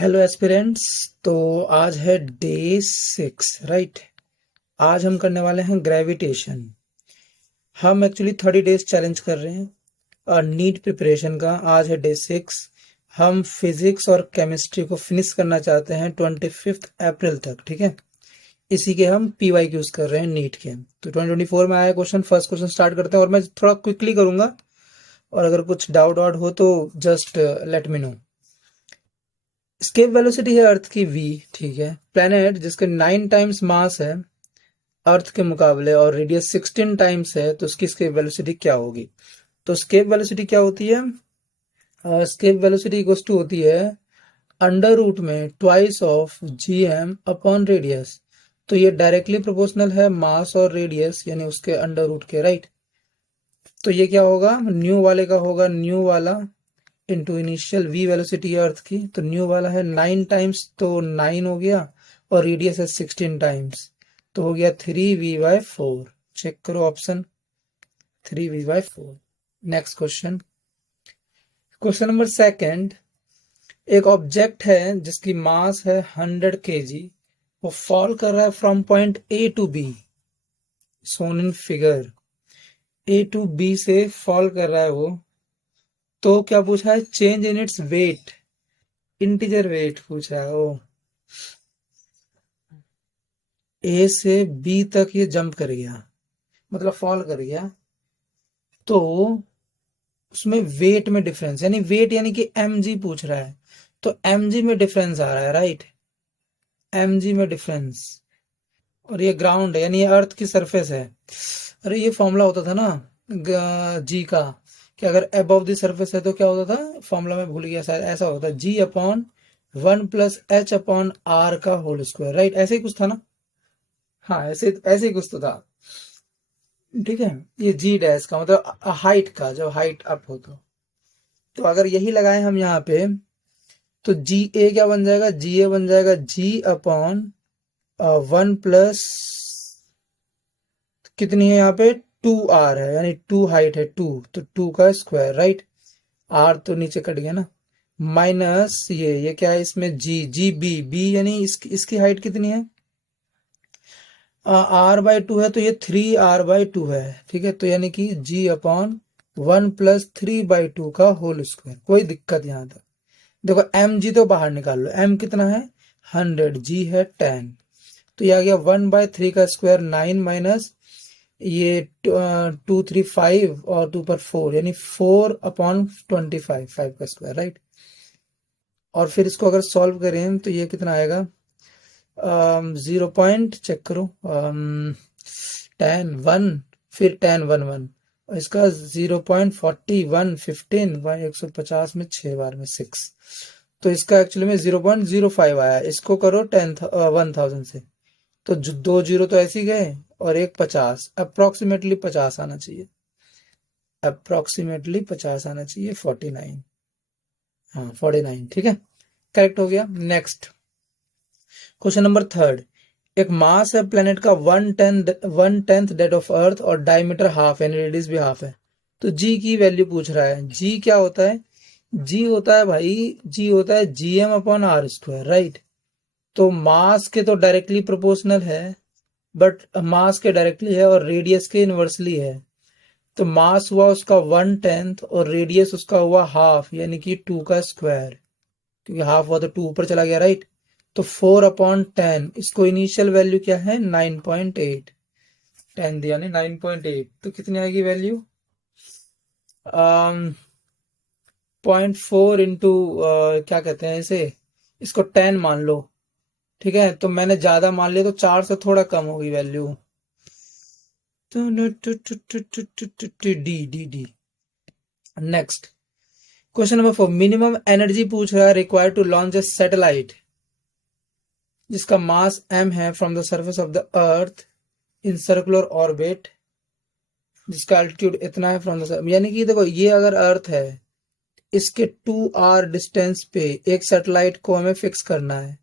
Hello aspirants. तो आज है डे 6, राइट। आज हम करने वाले हैं ग्रेविटेशन। हम एक्चुअली 30 डेज चैलेंज कर रहे हैं और नीट प्रिपरेशन का। आज है डे 6। हम फिजिक्स और केमिस्ट्री को फिनिश करना चाहते हैं 25 अप्रैल तक, ठीक है। इसी के हम PYQs कर रहे हैं नीट के। तो 2024 में आया क्वेश्चन, फर्स्ट क्वेश्चन स्टार्ट करते हैं और मैं थोड़ा क्विकली करूंगा और अगर कुछ डाउट वाउट हो तो just let me know. Escape velocity है अर्थ की v, ठीक है। प्लेनेट जिसके 9 टाइम्स मास है अर्थ के मुकाबले और रेडियस 16 टाइम्स है, तो उसकी स्केप वेलोसिटी क्या होगी? तो स्केप वेलोसिटी क्या होती है? स्केप वेलोसिटी इक्वल्स टू होती है अंडर रूट में twice of gm upon radius. तो ये डायरेक्टली प्रोपोर्शनल है मास और रेडियस, यानी उसके अंडर रूट के, राइट। तो ये क्या होगा? न्यू वाले का होगा न्यू वाला इंटू इनिशियल v वेलोसिटी है अर्थ की। तो न्यू वाला है 9 टाइम्स, तो 9 हो गया, और रेडियस है 16 टाइम्स, तो हो गया 3v/4। चेक करो option, 3v/4। Next question, question number second. एक ऑब्जेक्ट है जिसकी मास है 100 kg, वो फॉल कर रहा है from point A to B, shown in figure. A to B से फॉल कर रहा है वो, तो क्या पूछा है? Change in its weight, integer weight पूछा है वो। ए से बी तक ये जंप कर गया, मतलब फॉल कर गया, तो उसमें वेट में डिफरेंस, यानी वेट यानी कि mg पूछ रहा है, तो mg में डिफरेंस आ रहा है, राइट। mg में डिफरेंस, और ये ग्राउंड है यानी ये अर्थ की सरफेस है। अरे ये फॉर्मूला होता था ना जी का, कि अगर अबव द सरफेस है तो क्या होता था? फॉर्मूला में भूल गया शायद, ऐसा होता है G/1+h/r का होल स्क्वायर, राइट। ऐसे ही कुछ था ना? हाँ, ऐसे ऐसे ही कुछ तो था, ठीक है। ये जी डैश का मतलब हाइट का, जब हाइट अप हो तो अगर यही लगाए हम यहाँ पे, तो जी ए क्या बन जाएगा? जी ए बन जाएगा G/1 प्लस कितनी है यहाँ पे? 2r है, यानी 2 हाइट है 2, तो 2 का स्क्वायर, राइट। r तो नीचे कट गया ना, माइनस ये क्या है इसमें? जी बी यानी इसकी हाइट कितनी है? r/2 है, तो ये 3r/2 है, ठीक है। तो यानी कि G/1+3/2 का होल स्क्वायर। कोई दिक्कत यहाँ तक? देखो mg तो बाहर निकाल लो, m कितना है? 100, g है 10, तो ये आ गया 1/3 का स्क्वायर 9 माइनस ये 2 3 5 और 2 पर 4, यानी 4/25, 5 का स्क्वायर, राइट। और फिर इसको अगर सॉल्व करें तो ये कितना आएगा? 0 पॉइंट चेक करो, 10 1, फिर 10 1 1, और इसका 0.4115 बाई 150 में 6 बार में 6, तो इसका एक्चुअली में 0.05 आया। इसको करो 1000 से, तो 2 जीरो तो ऐसे ही गए और एक 50, अप्रोक्सीमेटली 50 आना चाहिए, अप्रोक्सीमेटली 50 आना चाहिए, 49, हाँ 49, ठीक है, करेक्ट हो गया। Next question number third. एक मास है प्लेनेट का 1/10 डेट ऑफ अर्थ और डायमीटर हाफ, यानी रेडियस भी हाफ है। तो जी की वैल्यू पूछ रहा है। जी क्या होता है? जी होता है भाई, जी होता है gm/r², राइट। तो मास के तो डायरेक्टली प्रोपोर्शनल है, बट मास के डायरेक्टली है और रेडियस के इनवर्सली है। तो मास हुआ उसका 1/10 और रेडियस उसका हुआ हाफ, यानी कि 2 का स्क्वायर, क्योंकि हाफ हुआ तो 2 ऊपर चला गया, राइट। तो 4/10, इसको इनिशियल वैल्यू क्या है? 9.8, 10 दिया नहीं 9.8, तो कितनी आएगी वैल्यू? 0.4 इंटू क्या कहते हैं इसे, इसको 10 मान लो, ठीक है। तो मैंने ज्यादा मान लिया, तो 4 से थोड़ा कम होगी value, D D D. Next question number 4। Minimum energy पूछ रहा है required to launch a satellite जिसका मास m है from the surface of the earth in circular orbit, जिसका एल्टीट्यूड इतना है फ्रॉम द, यानी कि देखो ये अगर अर्थ है, इसके 2r डिस्टेंस पे एक सैटेलाइट को हमें फिक्स करना है,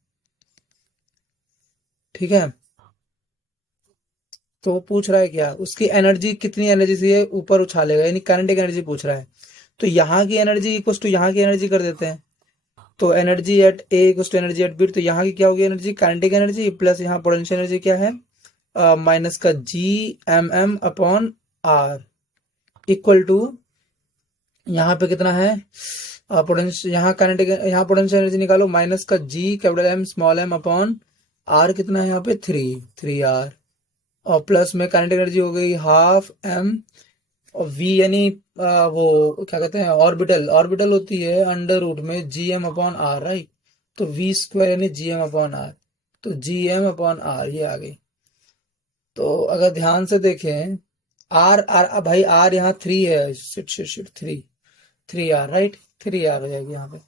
ठीक है। तो वो पूछ रहा है क्या? उसकी एनर्जी कितनी एनर्जी से ये ऊपर उछालेगा, यानी काइनेटिक एनर्जी पूछ रहा है। तो यहाँ की एनर्जी इक्वल टू यहाँ की एनर्जी कर देते हैं, तो energy at A equals to energy at B, तो यहाँ की क्या होगी एनर्जी, काइनेटिक एनर्जी प्लस यहाँ पोटेंशियल एनर्जी क्या है, माइनस का G M M upon R equal to यहाँ पे कितना है पोटेंशियल, यहाँ काइनेटिक, यहाँ पोटेंशियल एनर्जी निकालो, माइनस का G capital M small m upon r कितना है यहाँ पे 3 आर, और प्लस में काइनेटिक एनर्जी हो गई हाफ एम, और वी यानी वो क्या कहते हैं ऑर्बिटल, ऑर्बिटल होती है अंडर रूट में G M upon R, right. तो वी स्क्वायर यानी जी एम अपॉन आर, तो जी एम अपॉन आर ये आ गई। तो अगर ध्यान से देखें आर आर भाई आर यहाँ 3 है, shit shit shit 3 R, right, 3 R हो जाएगी यहाँ पे,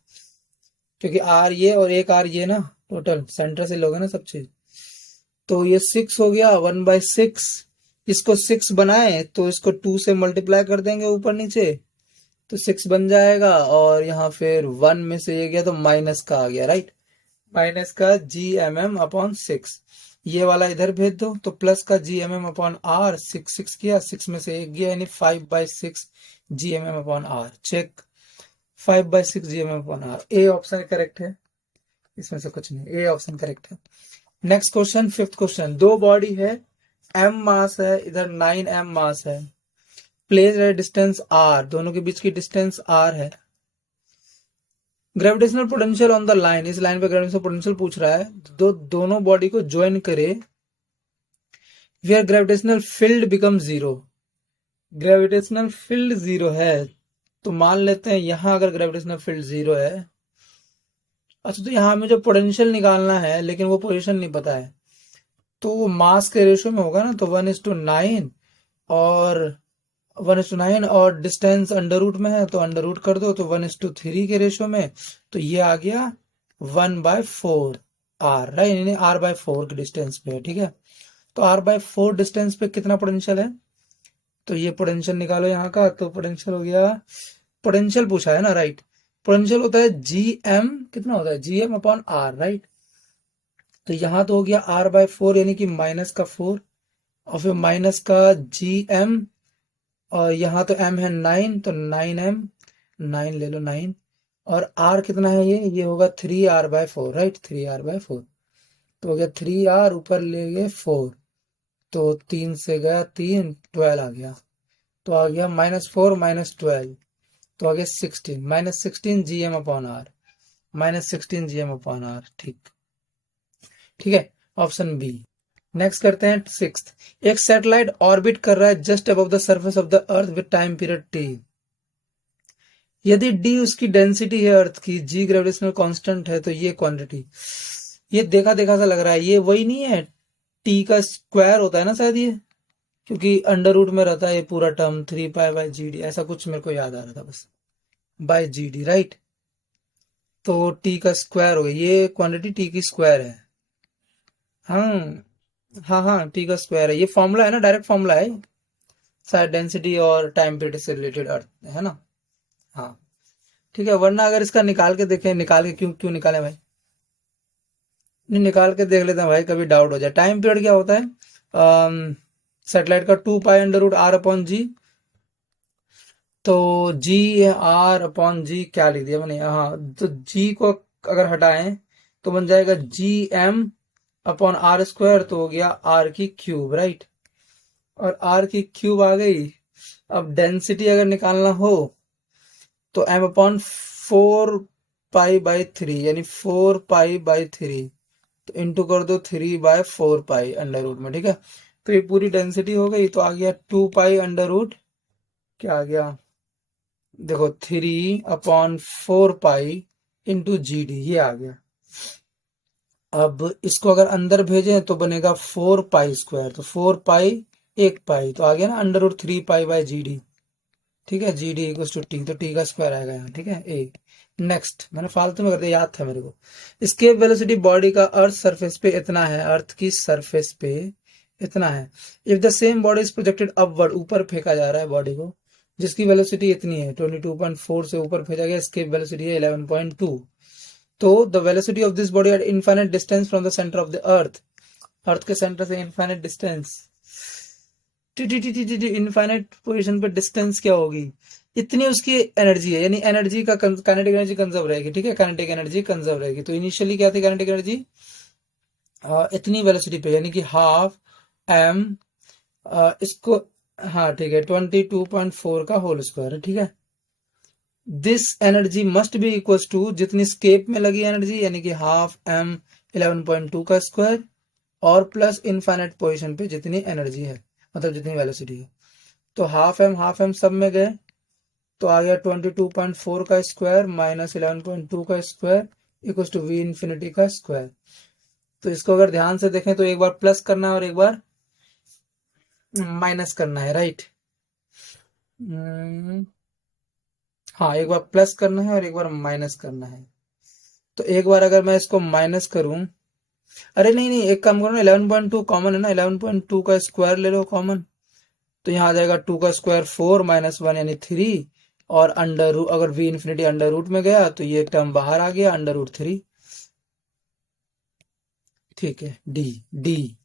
क्योंकि आर ये और एक आर ये ना, टोटल सेंटर से लोगे ना सब चीज, तो ये 6 हो गया 1/6। इसको 6 बनाए तो इसको 2 से मल्टीप्लाई कर देंगे ऊपर नीचे, तो 6 बन जाएगा, और यहाँ फिर 1 में से ये गया तो माइनस का आ गया, राइट, माइनस का जी एम एम अपॉन 6, ये वाला इधर भेज दो, तो प्लस का G M M upon R, 6 किया, 6 में से एक गया यानी 5/6 G M M upon R, check 5/6 G M M upon R, A option correct है, इसमें से कुछ नहीं, ए ऑप्शन करेक्ट है। नेक्स्ट क्वेश्चन, 5th क्वेश्चन, दो बॉडी है, m मास है, इधर 9m मास है, प्लेस एट डिस्टेंस r, दोनों के बीच की डिस्टेंस r है। Gravitational potential on the line, इस लाइन पे ग्रेविटेशनल पोटेंशियल पूछ रहा है, दोनों बॉडी को ज्वाइन करे, where gravitational field become 0, gravitational field 0 है, तो मान लेते हैं यहां अगर ग्रेविटेशनल फील्ड 0 है, अच्छा तो यहाँ मुझे पोटेंशियल निकालना है लेकिन वो पोजीशन नहीं पता है, तो वो मास के रेशियो में होगा ना, तो 1:9 और 1:9 और डिस्टेंस अंडर रूट में है तो अंडर रूट कर दो, तो 1:3 के रेशियो में, तो ये आ गया 1/4 आर, राइट, यानी r/4 के डिस्टेंस पे है, ठीक है। तो r/4 डिस्टेंस पे कितना पोटेंशियल है, तो ये पोटेंशियल निकालो यहाँ का, तो पोटेंशियल हो गया, पोटेंशियल पूछा है ना, राइट, पोटेंशियल होता है जी एम, कितना होता है G M upon R, right, तो यहाँ तो हो गया r/4 यानी कि माइनस का 4, और फिर माइनस का जी एम, और यहाँ तो m है 9, तो 9m, 9 ले लो 9, और r कितना है ये होगा 3r/4, राइट, 3r/4, तो हो गया 3r, ऊपर ले गए 4, तो 3 से गया 3, 12 आ गया, तो आ गया -4 -12, तो आ गया 16, -16 G M upon R, -16 G M upon R, ठीक है, ऑप्शन बी। नेक्स्ट करते हैं 6th, एक सैटेलाइट ऑर्बिट कर रहा है just above the surface of the earth with time period t, यदि d उसकी डेंसिटी है अर्थ की, g ग्रेविटेशनल कांस्टेंट है, तो ये क्वांटिटी, ये देखा देखा सा लग रहा है, ये वही नहीं है, t का स्क्वायर होता है ना शायद ये, क्योंकि अंडर रूट में रहता है ये पूरा टर्म 3π/gd, ऐसा कुछ मेरे को याद आ रहा था बस, बाय gd, राइट, तो t का स्क्वायर हो गया, ये क्वांटिटी t की स्क्वायर है, हाँ टी का स्क्वायर है, ये फॉर्मूला है ना, डायरेक्ट फॉर्मूला है शायद, डेंसिटी और टाइम पीरियड से रिलेटेड अर्थ है ना, हाँ ठीक है, वरना अगर इसका निकाल के देखें, निकाल के क्यों निकालें भाई, नहीं निकाल के देख लेते हैं भाई, कभी डाउट हो जाए। टाइम पीरियड क्या होता है सैटेलाइट का 2π√r/g, तो जी r/g क्या लिख दिया मैंने, हाँ, तो g को अगर हटाएं तो बन जाएगा gm अपॉन r², तो हो गया r³, राइट, और r³ आ गई। अब डेंसिटी अगर निकालना हो तो m/4π/3 यानी 4π/3, तो इंटू कर दो 3/4π अंडर रूट में, ठीक है, तो ये पूरी डेंसिटी हो गई, तो आ गया 2π क्या आ गया, देखो 3/4π इंटू GD, ये आ गया। अब इसको अगर अंदर भेजें तो बनेगा 4π², तो 4π 1π, तो आ गया ना √3π/GD, ठीक है, GD इक्वल्स टू टी, तो टी का स्क्वायर आएगा यहाँ, ठीक है, ए। नेक्स्ट, मैंने फालतू में कर दिया, याद था मेरे को। एस्केप वेलोसिटी बॉडी का अर्थ सरफेस पे इतना है, अर्थ की सरफेस पे इतना है, if the same body is projected upward, ऊपर फेंका जा रहा है बॉडी को, जिसकी वेलोसिटी इतनी है 22.4 से ऊपर भेजा गया, एस्केप वेलोसिटी है 11.2, तो the velocity of this body at infinite distance from the centre of the earth, earth के सेंटर से इनफाइनाइट डिस्टेंस, इनफाइनाइट पोजीशन पे डिस्टेंस क्या होगी, इतनी उसकी एनर्जी है, यानी एनर्जी का काइनेटिक एनर्जी कंजर्व रहेगी, ठीक है, काइनेटिक एनर्जी कंजर्व रहेगी। तो इनिशियली क्या थी काइनेटिक एनर्जी, इतनी वेलोसिटी पे, यानी कि हाफ एम, इसको, हाँ ठीक है, 22.4 का होल स्क्वायर है, ठीक है। This energy must be equal to जितनी स्केप में लगी एनर्जी, यानी कि हाफ एम 11.2 का स्क्वायर, और प्लस इनफाइनाइट पोजीशन पे जितनी एनर्जी है, मतलब जितनी वेलोसिटी है। तो हाफ एम सब में गए, तो आ गया 22.4 का स्क्वायर माइनस 11.2 का square equal to V infinity का स्क्वायर। तो इसको अगर ध्यान से देखें तो एक बार प्लस करना है और एक बार माइनस करना है, राइट। हाँ, एक बार प्लस करना है और एक बार माइनस करना है। तो एक बार अगर मैं इसको माइनस करूं, अरे नहीं नहीं, एक काम करो ना, 11.2 कॉमन है ना, 11.2 का स्क्वायर ले लो कॉमन, तो यहाँ आ जाएगा 2 का स्क्वायर 4 माइनस 1 यानी 3, और अंडर रूट, अगर वी इन्फिनिटी अंडर रूट में गया तो ये टर्म बाहर आ गया अंडर रूट 3, ठीक है, डी डी।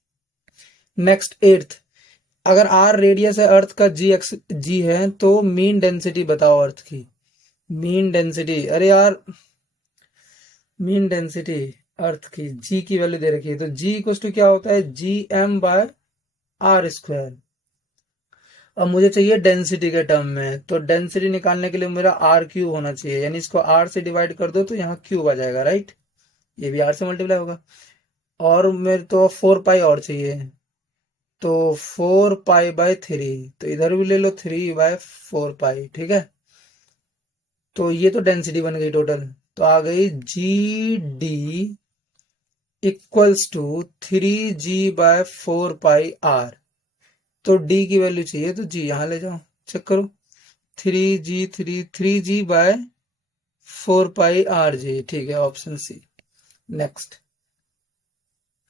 नेक्स्ट 8th, अगर आर रेडियस है अर्थ का, जी एक्स जी है, तो मीन डेंसिटी बताओ अर्थ की। मीन डेंसिटी, अरे यार, मीन डेंसिटी अर्थ की जी की वैल्यू दे रखी है, तो जी इक्वल टू क्या होता है, G M by R square. अब मुझे चाहिए डेंसिटी के टर्म में, तो डेंसिटी निकालने के लिए मेरा आर क्यूब होना चाहिए, यानी इसको आर से डिवाइड कर दो तो यहाँ क्यूब आ जाएगा, राइट, ये भी आर से मल्टीप्लाई होगा। और मेरे तो 4 पाई और चाहिए, तो 4 पाई बाय 3, तो इधर भी ले लो 3 बाय 4 पाई, ठीक है। तो ये तो डेंसिटी बन गई टोटल, तो आ गई G D equals to 3g/4 pi R. तो डी की वैल्यू चाहिए, तो जी यहां ले जाओ, चेक करो, 3g/4 पाई आर जी, ठीक है, option C. Next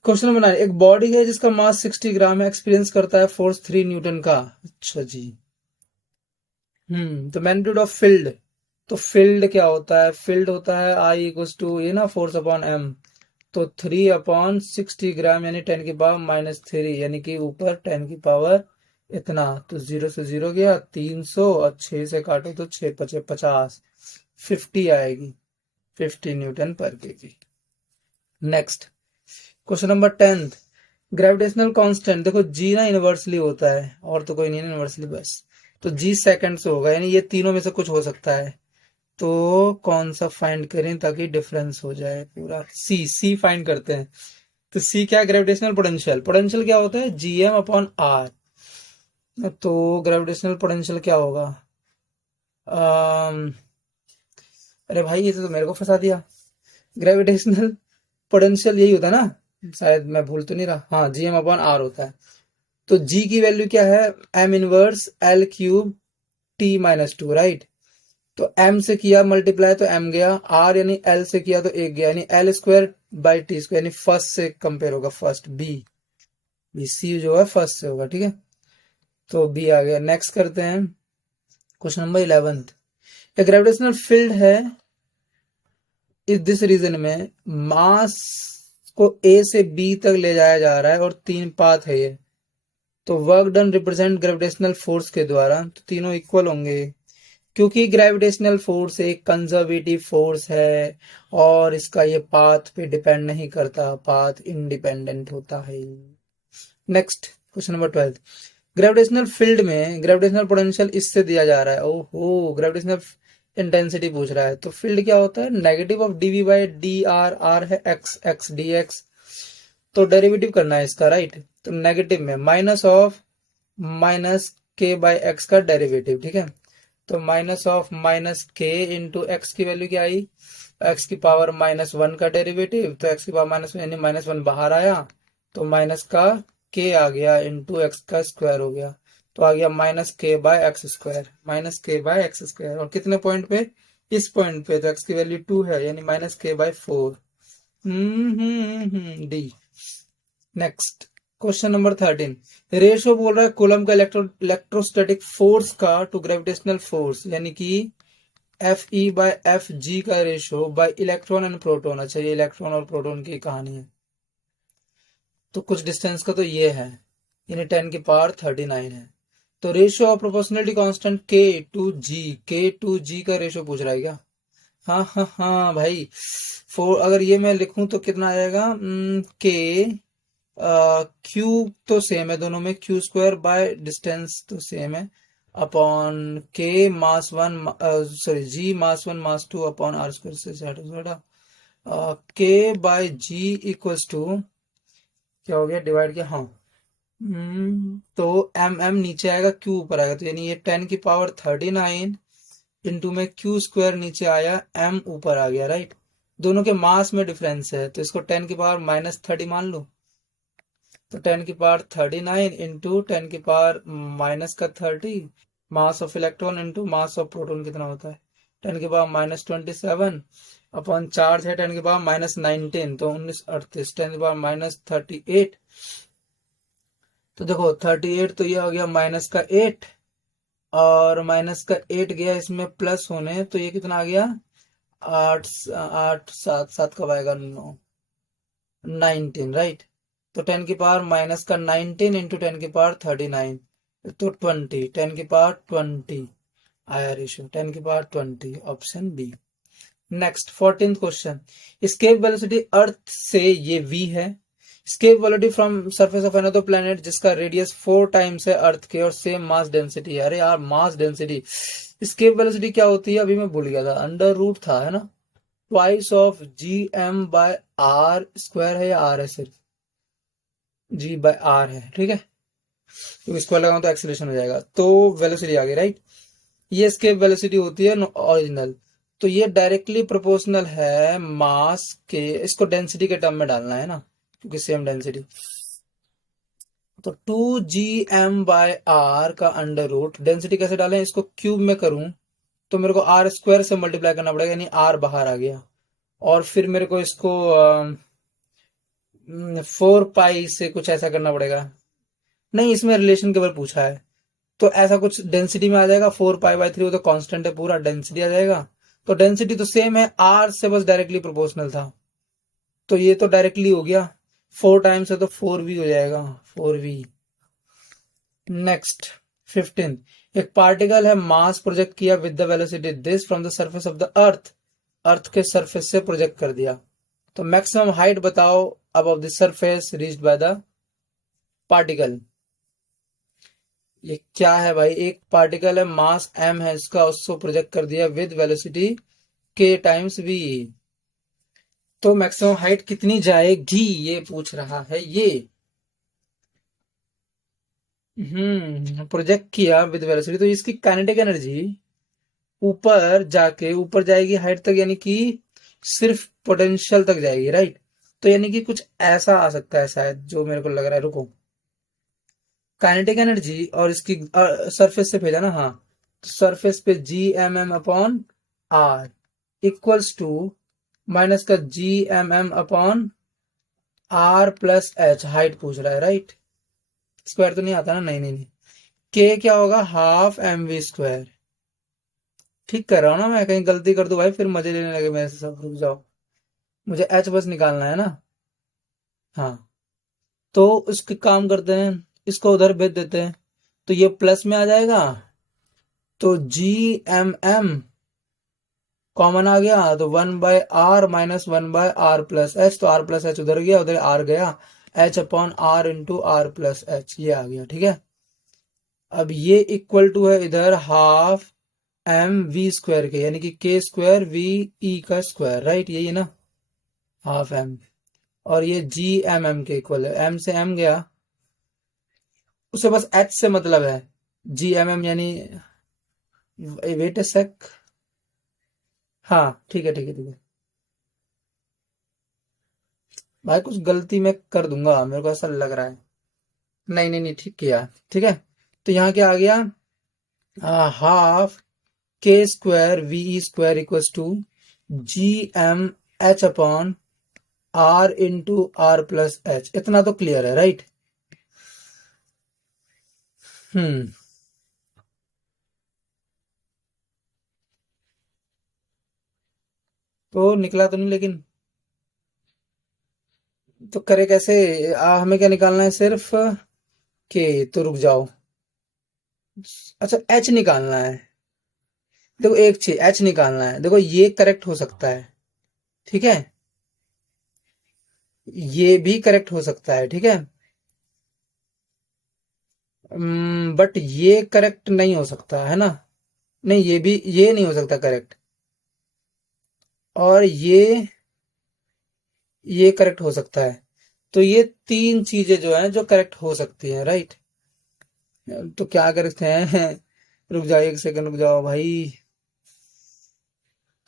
question number 9, एक बॉडी है जिसका मास 60 ग्राम है, एक्सपीरियंस करता है फोर्स 3 न्यूटन का। अच्छा जी, तो मैग्नीट्यूड ऑफ फील्ड, तो फील्ड क्या होता है, फील्ड होता है आई इक्वल्स टू ये ना, फोर्स अपॉन एम, तो 3/60 ग्राम यानी 10⁻³ यानी कि ऊपर 10 इतना, तो 0 से 0 गया 300, और 6 से काटो तो 6×5 = 50, 50 आएगी, 50 न्यूटन पर KG. Next question number 10, gravitational constant, देखो जी ना इनवर्सली होता है, और तो कोई नहीं है इनवर्सली, बस, तो जी सेकंड से होगा, यानी ये तीनों में से कुछ हो सकता है, तो कौन सा फाइंड करें ताकि डिफरेंस हो जाए पूरा, सी फाइंड करते हैं। तो सी क्या है, ग्रेविटेशनल पोटेंशियल, पोटेंशियल क्या होता है, gm/r, तो ग्रेविटेशनल पोटेंशियल क्या होगा, अरे भाई ये तो मेरे को फंसा दिया, ग्रेविटेशनल पोटेंशियल यही होता है ना, शायद मैं भूल तो नहीं रहा, हाँ gm/r होता है। तो g की वैल्यू क्या है, m inverse L³ T-2, right, तो m से किया मल्टीप्लाई तो m गया, r यानी l से किया तो 1 गया, यानी L²/T², यानी फर्स्ट से कंपेयर होगा, फर्स्ट बी सी जो है फर्स्ट से होगा, ठीक है, तो बी आ गया। नेक्स्ट करते हैं क्वेश्चन नंबर 11, एक ग्रेविटेशनल फील्ड है इस दिस रीजन में, मास को ए से बी तक ले जाया जा रहा है और 3 पाथ है ये, तो work done represent gravitational force के द्वारा, तो तीनों इक्वल होंगे, क्योंकि ग्रेविटेशनल फोर्स एक कंजर्वेटिव फोर्स है और इसका ये पाथ पे डिपेंड नहीं करता, पाथ इंडिपेंडेंट होता है। Next question number 12, gravitational field में ग्रेविटेशनल पोटेंशियल इससे दिया जा रहा है, ओहो, ग्रेविटेशनल इंटेंसिटी पूछ रहा है, तो फील्ड क्या होता है, नेगेटिव ऑफ dv/dr, आर है x dx, तो डेरिवेटिव करना है इसका, राइट, तो नेगेटिव में माइनस ऑफ -k/x का डेरिवेटिव, ठीक है, तो minus of -k into x की वैल्यू क्या आई, x की पावर -1 का डेरिवेटिव, तो x की पावर -1 यानी -1 बाहर आया, तो माइनस का k आ गया इंटू एक्स का स्क्वायर हो गया, तो आ गया -k/x², और कितने पॉइंट पे, इस पॉइंट पे, तो x की वैल्यू 2 है, यानी -k/4, D. Next question number 13, ratio बोल रहा है कूलम का इलेक्ट्रोस्टैटिक फोर्स का टू ग्रेविटेशनल फोर्स, यानी कि Fe/Fg का ratio by electron and proton. अच्छा, ये इलेक्ट्रॉन और प्रोटॉन की कहानी है, तो कुछ डिस्टेंस का तो ये है, यानी 10⁻39 है, तो रेशियो ऑफ प्रोपोर्शनलिटी कांस्टेंट के टू जी का रेशियो पूछ रहा है क्या? हाँ हाँ हाँ भाई। फोर अगर ये मैं लिखूं तो कितना आ जाएगा? के क्यू तो सेम है दोनों में, क्यू स्क्वायर बाय डिस्टेंस तो सेम है, upon K mass one, sorry G mass one mass two upon R square से हटा, के बाय जी इक्वल्स टू क्या हो गया, डिवाइड किया, हाँ। तो एम एम नीचे आएगा, क्यू ऊपर आएगा, तो यानी ये 10 की पावर 39 इंटू में क्यू स्क्वायर नीचे आया, एम ऊपर आ गया, राइट। दोनों के मास में डिफरेंस है तो इसको 10 की पावर -30 मान लो। तो 10 की पावर 39 इंटू 10 की power -30, mass of electron into mass of proton कितना होता है? 10 की पावर -27 अपॉन चार्ज है 10 की पावर -19, तो 19 38, 10 की पावर -38। तो देखो 38, तो ये हो गया -8, और -8 गया इसमें प्लस होने, तो ये कितना आ गया? 8 8 7 7 कब आएगा? 19, राइट। तो 10 की पावर -19 इंटू 10 की पावर 39, तो 20, 10 की पावर 20 आया रेशियो, 10 की power 20, option B. Next 14th question. Escape velocity earth से ये v है, escape velocity from surface of another planet जिसका रेडियस 4 टाइम्स है अर्थ के और सेम मास डेंसिटी है। अरे यार मास डेंसिटी, स्केप वेलोसिटी क्या होती है अभी मैं भूल गया था, अंडर रूट था, है ना, twice of G M by R square है, या आर है सिर्फ, जी बाय आर है, ठीक है। तो स्क्वायर लगाऊं तो एक्सीलरेशन हो जाएगा, तो वेलोसिटी आ गई, राइट। ये स्केप वेलोसिटी होती है ओरिजिनल, तो ये डायरेक्टली प्रोपोर्शनल है मास के, इसको डेंसिटी के टर्म में डालना है ना, क्योंकि सेम डेंसिटी। तो 2gm/r का अंडर रूट, डेंसिटी कैसे डालें, इसको क्यूब में करूं तो मेरे को आर स्क्वायर से मल्टीप्लाई करना पड़ेगा, यानी आर बाहर आ गया, और फिर मेरे को इसको 4 पाई से कुछ ऐसा करना पड़ेगा। नहीं, इसमें रिलेशन केवल पूछा है, तो ऐसा कुछ डेंसिटी में आ जाएगा, 4 पाई/3, वो तो कांस्टेंट है पूरा, डेंसिटी आ जाएगा। तो डेंसिटी तो सेम है, आर से बस डायरेक्टली प्रोपोर्शनल था, तो ये तो डायरेक्टली हो गया, 4 टाइम्स है तो 4v हो जाएगा, 4v। नेक्स्ट 15, एक पार्टिकल है, मास प्रोजेक्ट किया with the velocity this from the surface of the earth, earth के सरफेस से प्रोजेक्ट कर दिया, तो मैक्सिमम हाइट बताओ above the surface reached by the particle. ये क्या है भाई, एक पार्टिकल है, मास m है इसका, उसको प्रोजेक्ट कर दिया with velocity k times v, तो मैक्सिमम हाइट कितनी जाएगी ये पूछ रहा है ये। प्रोजेक्ट किया विद वेलोसिटी, तो इसकी काइनेटिक एनर्जी ऊपर जाके ऊपर जाएगी हाइट तक, यानी कि सिर्फ पोटेंशियल तक जाएगी, राइट। तो यानी कि कुछ ऐसा आ सकता है शायद, जो मेरे को लग रहा है, रुको, काइनेटिक एनर्जी और इसकी सरफेस से भेजा ना, हाँ, तो सरफेस पे gmm/r इक्वल्स टू माइनस का gmm/r+h, हाइट पूछ रहा है, राइट। स्क्वायर तो नहीं आता ना, नहीं नहीं नहीं, k क्या होगा, हाफ mv²। ठीक कर रहा हूँ ना मैं, कहीं गलती कर दूं भाई फिर मजे लेने लगे मेरे से सब, रुक जाओ, मुझे h बस निकालना है ना। हाँ, तो उसके काम करते हैं, इसको उधर भेज देते हैं, तो ये प्लस में आ जाएगा, तो gmm कॉमन आ गया, तो 1/r माइनस 1/r+h, तो r+h उधर गया, उधर r गया, h/r इंटू r+h, ये आ गया, ठीक है। अब ये इक्वल टू है इधर हाफ mv² के, यानी कि k² v का स्क्वायर, राइट, यही है ना, हाफ m, और ये gmm के इक्वल है, m से m गया, उसे बस h से मतलब है, gmm यानी, वेट अ सेक, हाँ ठीक है ठीक है ठीक है भाई, कुछ गलती मैं कर दूंगा, मेरे को ऐसा लग रहा है, नहीं नहीं नहीं, ठीक किया, ठीक है। तो यहाँ क्या आ गया, half k² equals to gm h/r into r+h, इतना तो क्लियर है, राइट। हम्म तो निकला तो नहीं लेकिन, तो करे कैसे, हमें क्या निकालना है, सिर्फ के, तो रुक जाओ, अच्छा एच निकालना है। देखो एक चीज एच निकालना है, देखो ये करेक्ट हो सकता है, ठीक है, ये भी करेक्ट हो सकता है, ठीक है, बट ये करेक्ट नहीं हो सकता है ना, नहीं ये नहीं हो सकता करेक्ट, और ये करेक्ट हो सकता है। तो ये तीन चीजें जो हैं जो करेक्ट हो सकती हैं, राइट। तो क्या करते हैं रुक जाओ एक सेकंड, रुक जाओ भाई।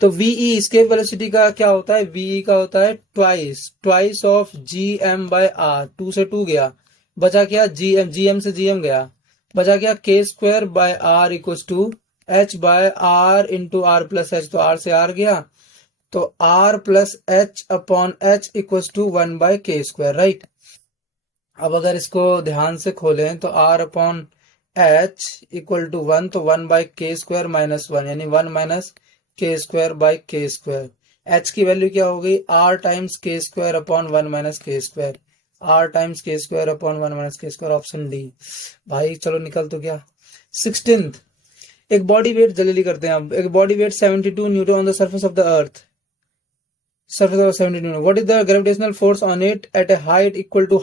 तो वीई इसके वेलोसिटी का क्या होता है, वीई का होता है twice twice of G M by R, two से टू गया, बचा क्या जी एम से जी एम गया, बचा क्या K square by R equal to H by R into R plus H, तो आर से आर गया, तो R plus H upon H equal to one by K square, right. अब अगर इसको ध्यान से खोलें तो R upon H equal to one, तो one by K square minus one, यानी one minus K square by K square. H की वैल्यू क्या हो गई, आर टाइम्स के square upon one minus K square, are times के square upon one minus K square, option D. भाई चलो निकल तो गया। 16th, एक बॉडी वेट जल्दी करते हैं अब, एक body wait 72 Newton on the surface of the earth, surface of 70 Newton. What is the gravitational force on it at a height equal to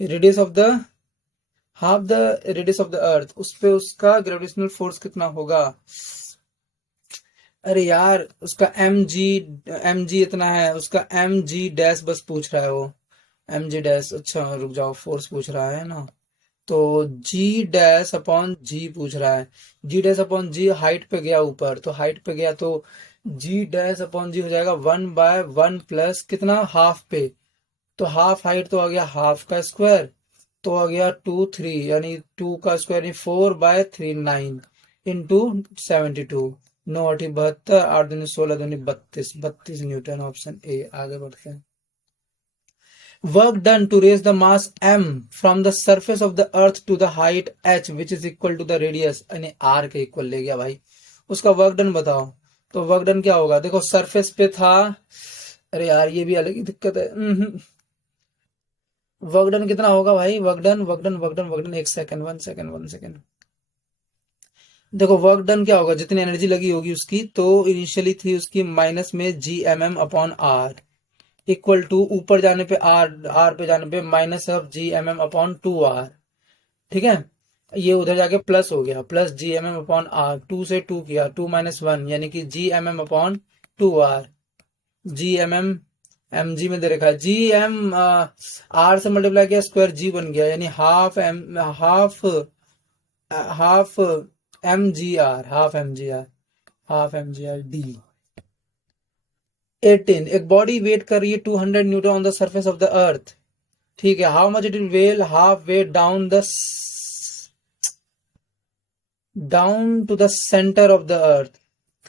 radius of the half the radius of the earth? उस पे उसका gravitational force कितना होगा। अरे यार उसका M G इतना है, उसका एम जी डैश बस पूछ रहा है वो, एम जी डैश, अच्छा रुक जाओ, फोर्स पूछ रहा है ना, तो जी डैश अपॉन जी पूछ रहा है, जी डैश अपॉन जी हाइट पे गया ऊपर, तो हाइट पे गया तो जी डैश अपॉन जी हो जाएगा वन बाय वन प्लस कितना हाफ पे, तो हाफ हाइट तो आ गया हाफ का स्क्वायर, तो आ गया टू थ्री, यानी टू का स्क्वायर यानी four by three, nine into 72, नौ अठी 72, आठ दूनी 16, दूनी 32, 32 न्यूटन, ऑप्शन ए। आगे बढ़ते हैं। Work done to raise the mass m from the surface of the earth to the height h which is equal to the radius, यानी r के equal ले गया भाई, उसका वर्क डन बताओ। तो वर्क डन क्या होगा, देखो सरफेस पे था, अरे यार ये भी अलग ही दिक्कत है, वर्क डन कितना होगा भाई, वर्क डन एक सेकंड, वन सेकंड। देखो वर्क डन क्या होगा, जितनी एनर्जी लगी होगी उसकी, तो इनिशियली थी उसकी माइनस में G M M upon R equal to ऊपर जाने पे आर, आर पे जाने पे minus of G M M upon two R, ठीक है, ये उधर जाके प्लस हो गया, plus G M M upon R, two से टू किया, टू माइनस वन, यानी कि G M M upon two R, G M M M G में दे रखा है, जी एम आर से मल्टीप्लाई किया, स्क्वायर जी बन गया, यानी half M G R, half M G R D. 18, एक बॉडी वेट कर रही है 200 newton on the surface of the earth, ठीक है, how much it will weigh half way down to the centre of the earth,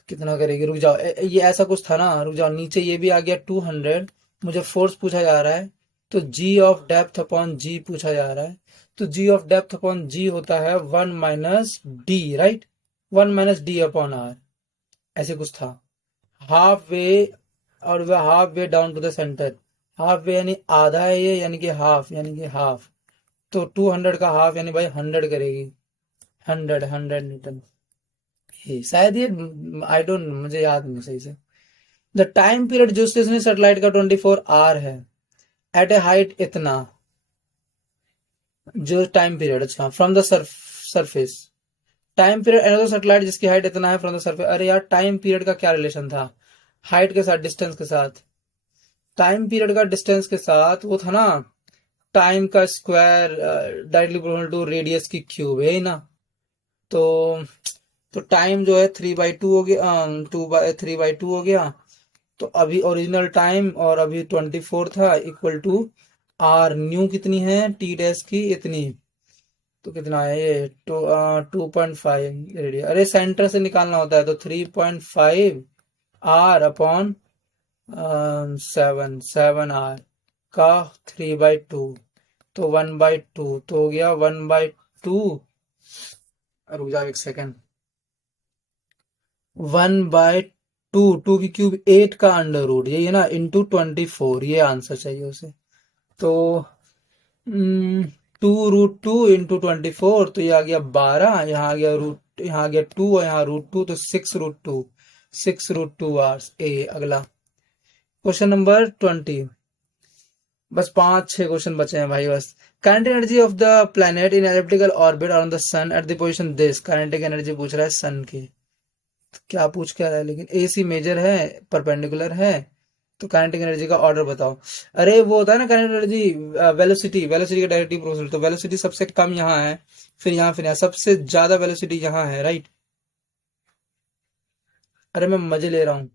कितना करेगी, रुक जाओ, ये ऐसा कुछ था ना, रुक जाओ, नीचे ये भी आ गया 200, मुझे फोर्स पूछा जा रहा है, तो G of depth upon G पूछा जा रहा है, तो G of depth upon G होता है one minus D, right, one minus D upon R, ऐसे कुछ था, हाफ वे, और वह half way down to the centre, half way यानी आधा है ये, यानी कि हाफ, तो 200 का हाफ यानी भाई 100 करेगी, 100 न्यूटन, ये शायद ये आई डोंट, मुझे याद नहीं सही से। द टाइम पीरियड जो स्टेशनरी सैटेलाइट का 24 आवर है एट ए हाइट इतना, जो टाइम पीरियड, अच्छा from the surface, time period another satellite जिसकी हाइट इतना है फ्रॉम द सरफेस, अरे यार टाइम पीरियड का क्या रिलेशन था, हाइट के साथ, डिस्टेंस के साथ, टाइम पीरियड का डिस्टेंस के साथ वो था ना, टाइम का square directly proportional to radius की क्यूब है ना, तो टाइम जो है 3/2 हो गया, 3/2 हो गया, तो अभी ओरिजिनल टाइम और अभी 24 था इक्वल टू आर, न्यू कितनी है टी डैश की इतनी, तो कितना है ये 2.5 रेडियस, अरे सेंटर से निकालना होता है, तो 3.5 आर अपॉन 7 आर का 3/2, तो 1/2, तो हो गया 1/2, रुक जाओ एक सेकेंड, 1/2, टू की क्यूब 8 का अंडर रूट, यही है ना, इंटू 24, ये आंसर चाहिए उसे, तो 2√2 इंटू 24, तो ये आ गया 12, यहाँ आ गया यहाँ आ गया 2 और यहाँ √2, तो 6√2, 6√2 आवर्स। अगला क्वेश्चन नंबर 20। बस 5-6 क्वेश्चन बचे हैं भाई बस। Kinetic energy of the planet in elliptical orbit around the sun at the position this. Kinetic energy पूछ रहा है सन की। क्या पूछ क्या रहा है, लेकिन AC मेजर है, परपेंडिकुलर है, तो काइनेटिक एनर्जी का ऑर्डर बताओ। अरे वो होता है ना काइनेटिक एनर्जी, वेलोसिटी, वेलोसिटी का डायरेक्टिव प्रोपोर्शनल। तो वेलोसिटी सबसे कम यहाँ है, फिर यहाँ सबसे ज्यादा वेलोसिटी यहाँ है, राइट। अरे मैं मजे ले रहा हूँ।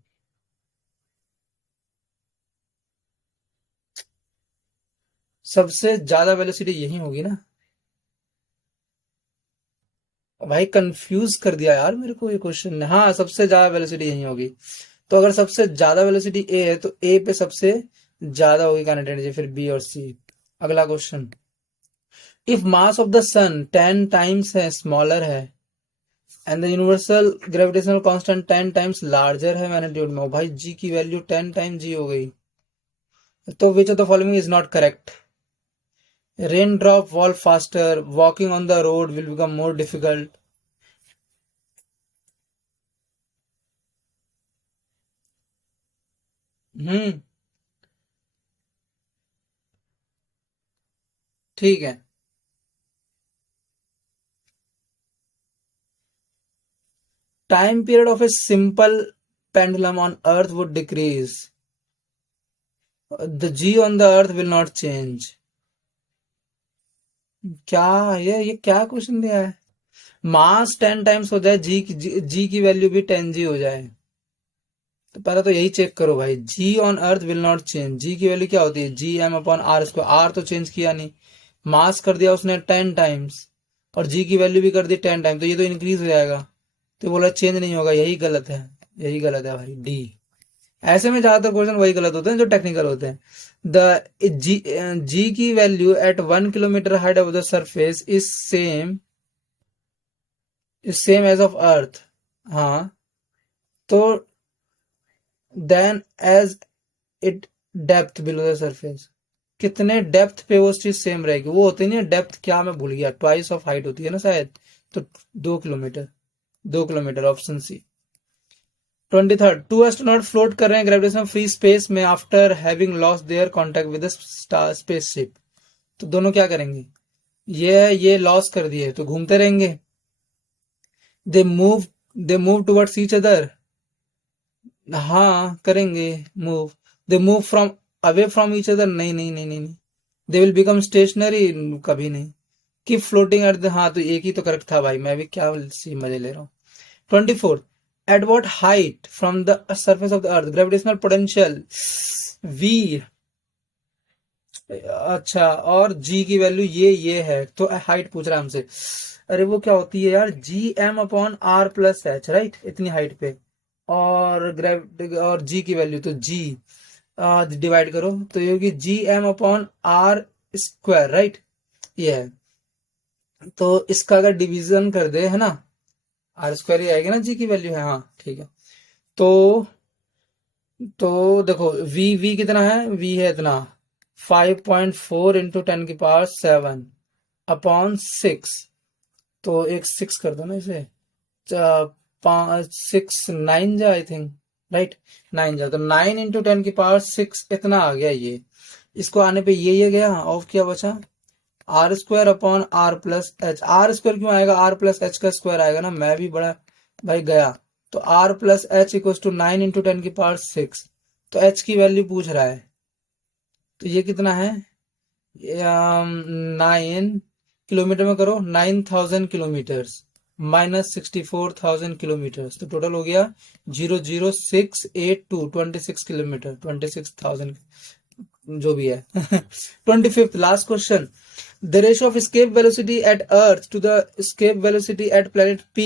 सबसे ज्यादा वेलोसिटी यही होगी ना भाई, कंफ्यूज कर दिया यार मेरे को ये क्वेश्चन ने। हाँ, सबसे ज्यादा वेलोसिटी यही होगी। तो अगर सबसे ज्यादा वेलोसिटी A है तो A पे सबसे ज्यादा होगी काइनेटिक एनर्जी, फिर B और C। अगला question. If mass of the sun 10 times है स्मॉलर है and the universal gravitational constant 10 times larger है मैग्नीट्यूड में। भाई G की वैल्यू 10 टाइम G हो गई, तो which of the following is not correct. Rain drop fall faster, walking on the road will become more difficult. Hmm, ठीक है। Time period of a simple pendulum on earth would decrease. The G on the earth will not change. क्या ये क्या question दिया है। मास 10 times हो जाए, जी की वैल्यू भी 10G हो जाए, तो पहले तो यही चेक करो भाई। G on earth will not change, G की वैल्यू क्या होती है, Gm/r²। आर तो चेंज किया नहीं, मास कर दिया उसने 10 टाइम्स, और जी की वैल्यू भी कर दी 10 टाइम्स, तो ये तो इंक्रीज हो जाएगा। तो बोला चेंज नहीं होगा, यही गलत है, यही गलत है भाई, डी। ऐसे में ज्यादातर क्वेश्चन वही गलत होते हैं जो टेक्निकल होते हैं। द जी की value at 1 kilometre height of the surface is same as of earth. हाँ, तो then as it depth below the surface, कितने डेप्थ पे वो चीज सेम रहेगी। वो होती नहीं है डेप्थ, क्या मैं भूल गया, ट्वाइस ऑफ हाइट होती है ना शायद, तो 2 kilometre, 2 kilometre, option C. 23rd, 2 astronaut float कर रहे हैं ग्रेविटेशन फ्री स्पेस में after having lost their contact with star spaceship. तो दोनों क्या करेंगे, ये लॉस कर दिए तो घूमते रहेंगे। They move they move towards each other, हाँ करेंगे move. They move from away from each other, नहीं नहीं नहीं नहीं नहीं। दे विल बिकम स्टेशनरी, कभी नहीं। कीप फ्लोटिंग एट द, हाँ तो एक ही तो करेक्ट था भाई, मैं भी क्या सी मजे ले रहा हूँ। 24, at what height from the surface of the earth gravitational potential v, अच्छा, और g की वैल्यू ये है, तो हाइट पूछ रहा है हमसे। अरे वो क्या होती है यार, Gm/r+h, राइट, इतनी हाइट पे, और g की वैल्यू तो g डिवाइड करो तो ये होगी Gm/r², राइट, ये है। तो इसका अगर डिवीजन कर दे, है ना, r² ही आएगी ना, जी की वैल्यू है, हाँ ठीक है। तो देखो वी कितना है, वी है इतना 5.4 इंटू 10⁻⁷ अपॉन 6। तो एक 6 कर दो ना इसे, 6 9 जा, आई थिंक, राइट, 9 जा, तो 9 इंटू 10⁻⁶ इतना आ गया ये। इसको आने पे ये गया, और क्या बचा, r² अपॉन r+h। r² क्यों आएगा, r+h का स्क्वायर आएगा ना, मैं भी बड़ा भाई गया। तो r+h इक्वल्स टू 9 इंटू 10⁻⁶। तो h की वैल्यू पूछ रहा है, तो ये कितना है, 9 किलोमीटर में करो, 9,000 किलोमीटर माइनस 64,000 किलोमीटर, तो टोटल हो गया 00682, 26 किलोमीटर, 26,000, जो भी है। 25th last question. The ratio of escape velocity at earth to the escape velocity at planet p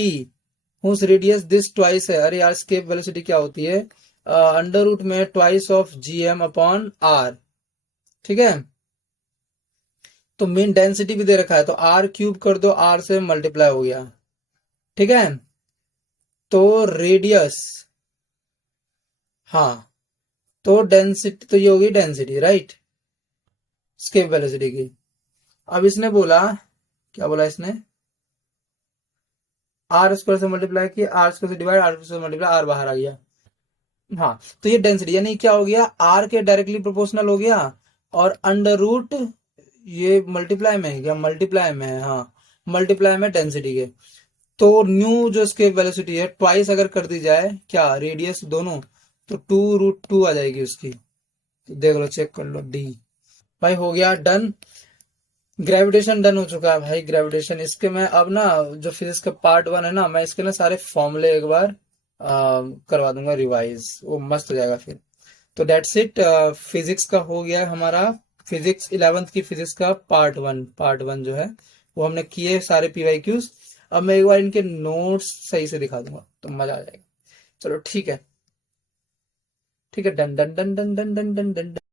whose radius this twice है। अरे यार escape velocity क्या होती है, अंडर रूट में ट्वाइस ऑफ Gm/r, ठीक है। तो मेन डेंसिटी भी दे रखा है, तो r³ कर दो, r से मल्टीप्लाई हो गया, ठीक है। तो रेडियस, हाँ, तो डेंसिटी तो ये होगी डेंसिटी, राइट, escape velocity की। अब इसने बोला, क्या बोला इसने, आर स्क्वायर से मल्टीप्लाई किया, आर स्क्वायर से डिवाइड, आर स्क्वायर से मल्टीप्लाई, आर बाहर आ गया। हाँ, तो ये डेंसिटी यानी क्या हो गया, आर के डायरेक्टली प्रोपोर्शनल हो गया, और अंडर रूट ये मल्टीप्लाई में है क्या, मल्टीप्लाई में है, हाँ मल्टीप्लाई में डेंसिटी के। तो न्यू जो इसके वेलोसिटी है ट्वाइस अगर कर दी जाए क्या रेडियस दोनों, तो 2√2 आ जाएगी उसकी। तो देख लो, चेक कर लो, डी। भाई हो गया डन, ग्रेविटेशन डन हो चुका है भाई, ग्रेविटेशन। इसके मैं अब ना जो फिजिक्स का पार्ट 1 है ना, मैं इसके ना सारे फॉर्मूले एक बार करवा दूंगा रिवाइज, वो मस्त हो जाएगा फिर। तो डेट्स इट, फिजिक्स का हो गया है हमारा, फिजिक्स 11th की फिजिक्स का पार्ट वन जो है वो हमने किए सारे PYQs। अब मैं एक बार इनके नोट्स सही से दिखा दूंगा तो मजा आ जाएगा। चलो ठीक है, ठीक है, done done done done done done done done.